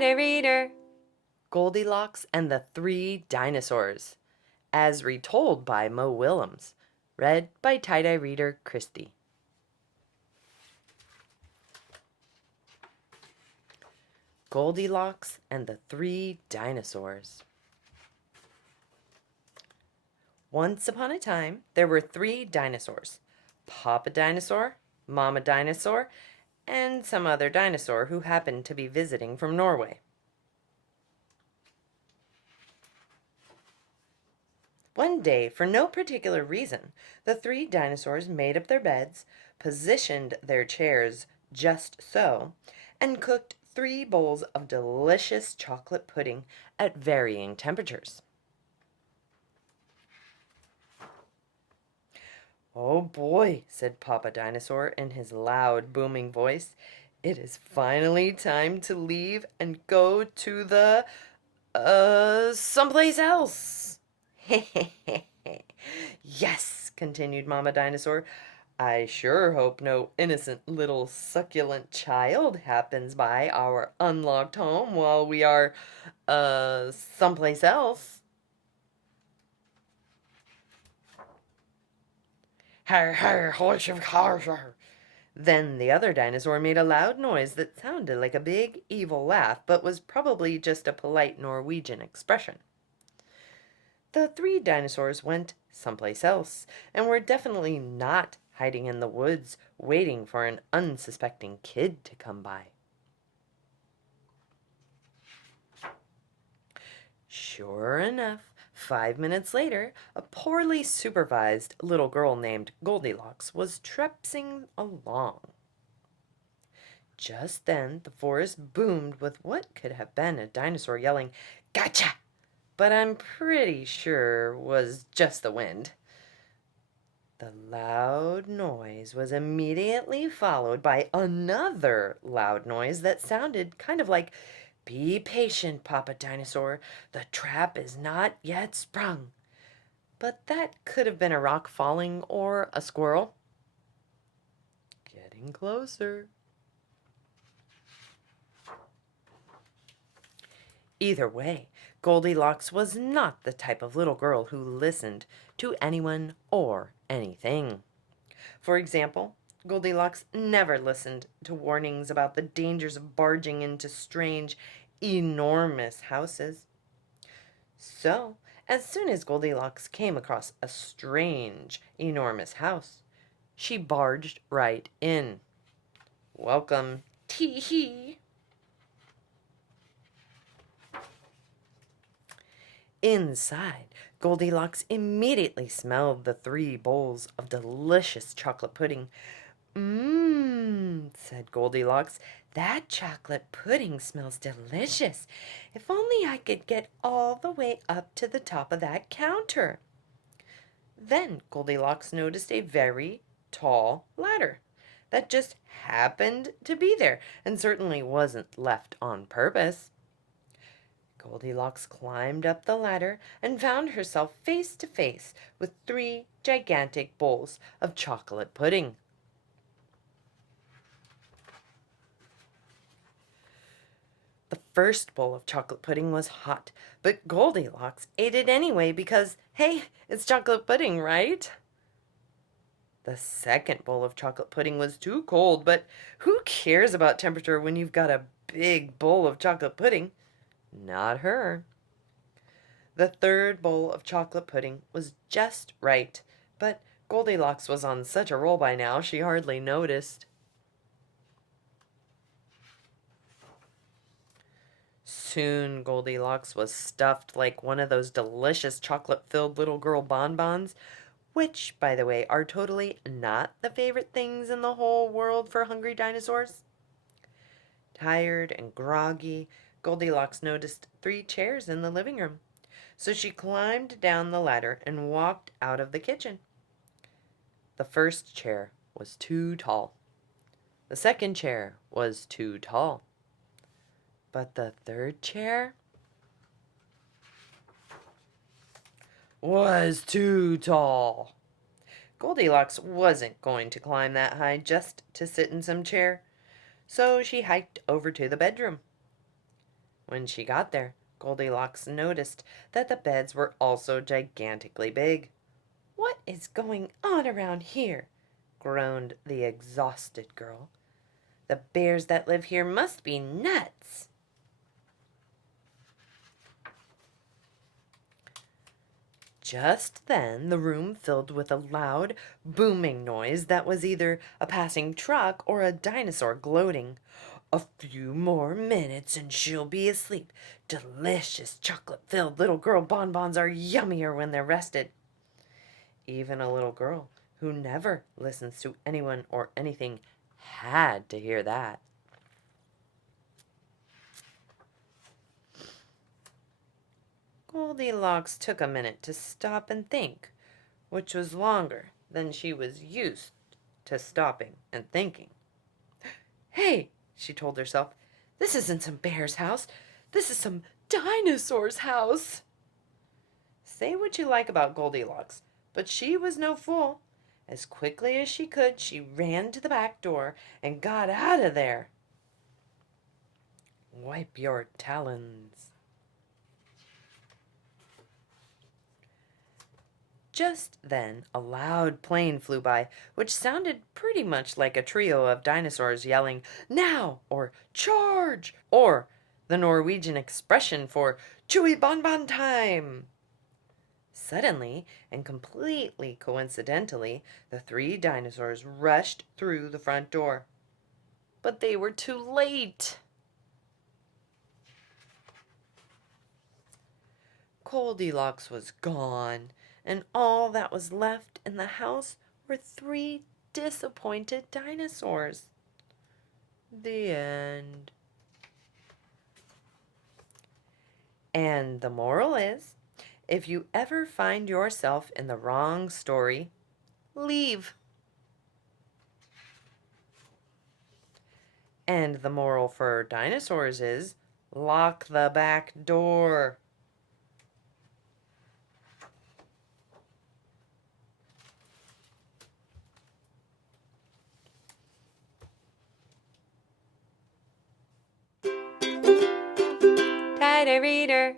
Tie-dye reader. Goldilocks and the Three Dinosaurs, as retold by Willems. Read by tie-dye reader Kristie. Goldilocks and the Three Dinosaurs. Once upon a time, there were 3 dinosaurs. Papa Dinosaur, Mama Dinosaur, and some other dinosaur who happened to be visiting from Norway. One day, for no particular reason, the 3 dinosaurs made up their beds, positioned their chairs just so, and cooked 3 bowls of delicious chocolate pudding at varying temperatures. "Oh boy," said Papa Dinosaur in his loud, booming voice, "it is finally time to leave and go to someplace else." "Yes," continued Mama Dinosaur, "I sure hope no innocent little succulent child happens by our unlocked home while we are, someplace else." "Har, har, horse, har." Then the other dinosaur made a loud noise that sounded like a big, evil laugh, but was probably just a polite Norwegian expression. The 3 dinosaurs went someplace else, and were definitely not hiding in the woods waiting for an unsuspecting kid to come by. Sure enough, 5 minutes later, a poorly supervised little girl named Goldilocks was trapsing along. Just then, the forest boomed with what could have been a dinosaur yelling, "Gotcha!" but I'm pretty sure was just the wind. The loud noise was immediately followed by another loud noise that sounded kind of like, "Be patient, Papa Dinosaur. The trap is not yet sprung." But that could have been a rock falling or a squirrel. Getting closer. Either way, Goldilocks was not the type of little girl who listened to anyone or anything. For example, Goldilocks never listened to warnings about the dangers of barging into strange, enormous houses. So, as soon as Goldilocks came across a strange, enormous house, she barged right in. "Welcome, tee-hee." Inside, Goldilocks immediately smelled the 3 bowls of delicious chocolate pudding. "Mmm," said Goldilocks, "that chocolate pudding smells delicious. If only I could get all the way up to the top of that counter." Then Goldilocks noticed a very tall ladder that just happened to be there and certainly wasn't left on purpose. Goldilocks climbed up the ladder and found herself face to face with 3 gigantic bowls of chocolate pudding. The first bowl of chocolate pudding was hot, but Goldilocks ate it anyway because, hey, it's chocolate pudding, right? The second bowl of chocolate pudding was too cold, but who cares about temperature when you've got a big bowl of chocolate pudding? Not her. The third bowl of chocolate pudding was just right, but Goldilocks was on such a roll by now she hardly noticed. Soon Goldilocks was stuffed like one of those delicious chocolate-filled little girl bonbons, which, by the way, are totally not the favorite things in the whole world for hungry dinosaurs. Tired and groggy, Goldilocks noticed 3 chairs in the living room, so she climbed down the ladder and walked out of the kitchen. The first chair was too tall. The second chair was too tall. But the third chair was too tall. Goldilocks wasn't going to climb that high just to sit in some chair, so she hiked over to the bedroom. When she got there, Goldilocks noticed that the beds were also gigantically big. "What is going on around here?" groaned the exhausted girl. "The bears that live here must be nuts." Just then the room filled with a loud, booming noise that was either a passing truck or a dinosaur gloating. "A few more minutes and she'll be asleep. Delicious chocolate-filled little girl bonbons are yummier when they're rested." Even a little girl who never listens to anyone or anything had to hear that. Goldilocks took a minute to stop and think, which was longer than she was used to stopping and thinking. "Hey," she told herself, "this isn't some bear's house. This is some dinosaur's house." Say what you like about Goldilocks, but she was no fool. As quickly as she could, she ran to the back door and got out of there. Wipe your talons. Just then, a loud plane flew by, which sounded pretty much like a trio of dinosaurs yelling, "Now!" or "Charge!" or the Norwegian expression for "Chewy bonbon time!" Suddenly, and completely coincidentally, the three dinosaurs rushed through the front door. But they were too late. Goldilocks was gone, and all that was left in the house were three disappointed dinosaurs. The end. And the moral is, if you ever find yourself in the wrong story, leave. And the moral for dinosaurs is, lock the back door. Tighter reader.